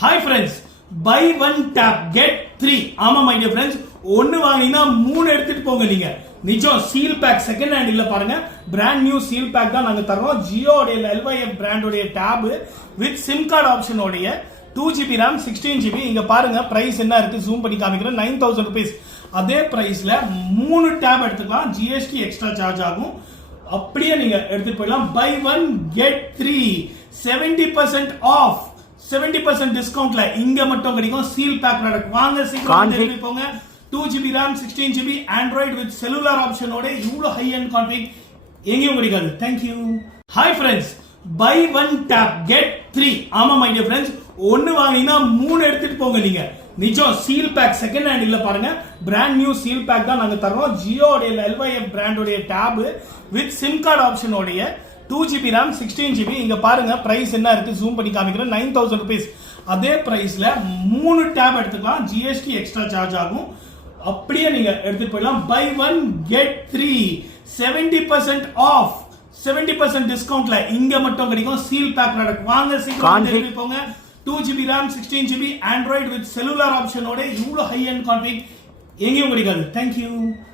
Hi friends, buy one tap get 3. ஆமா my dear friends, ஒன்னு வாங்கினா 3 எடுத்துட்டு போங்க நீங்க. நிஜம் seal pack second hand இல்ல பாருங்க. brand new seal pack தான் நாங்க தரோம். Jio உடைய LYF brand உடைய tab with SIM card option உடைய 2GB RAM 16GB இங்க பாருங்க பிரைஸ் என்ன இருக்கு zoom பண்ணி காமிக்கிறேன் 9000 rupees. அதே பிரைஸ்ல 3 tab எடுத்துக்கலாம். GST எக்ஸ்ட்ரா சார்ஜ் ஆகும். அப்படியே நீங்க எடுத்துட்டு போயிடலாம். buy one get 3 70% off 70% டிஸ்கவுண்ட்ல இங்க மட்டும் கிடைக்கும். சீல் பேக் ப்ராடக்ட் வாங்க சீக்கிரம் டெலிவரி போங்க. 2GB RAM 16GB Android with cellular option ஓட இவ்வளவு ஹை எண்ட் கான்ஃபிக் எங்கேயும் கிடைக்காது. Thank you. Hi friends, buy one tap get 3. ஆமா my dear friends, ஒன்னு வாங்கினா 3 எடுத்துட்டு போங்க நீங்க. நிஜம் சீல் பேக் செகண்ட் ஹேண்ட் இல்ல பாருங்க. brand new seal pack தான் நாங்க தரோம். Jio உடைய LYF brand உடைய tab with SIM card option உடைய 2GB RAM 16GB இங்க பாருங்க பிரைஸ் என்ன இருக்கு zoom பண்ணி காமிக்கிறேன் 9000 rupees. அதே பிரைஸ்ல 3 tab எடுத்துக்கலாம். GST எக்ஸ்ட்ரா சார்ஜ் ஆகும். அப்படியே நீங்க எடுத்துட்டு போயிடலாம். buy one get 3 70% off 70% டிஸ்கவுண்ட்ல இங்க மட்டும் கிடைக்கும். சீல் பேக் ப்ராடக்ட் வாங்க சீக்கிரம் டெலிவரி போங்க. 2GB RAM 16GB Android with cellular option ஓட இவ்வளவு ஹை எண்ட் கான்ஃபிக் எங்கேயும் கிடைக்காது. Thank you.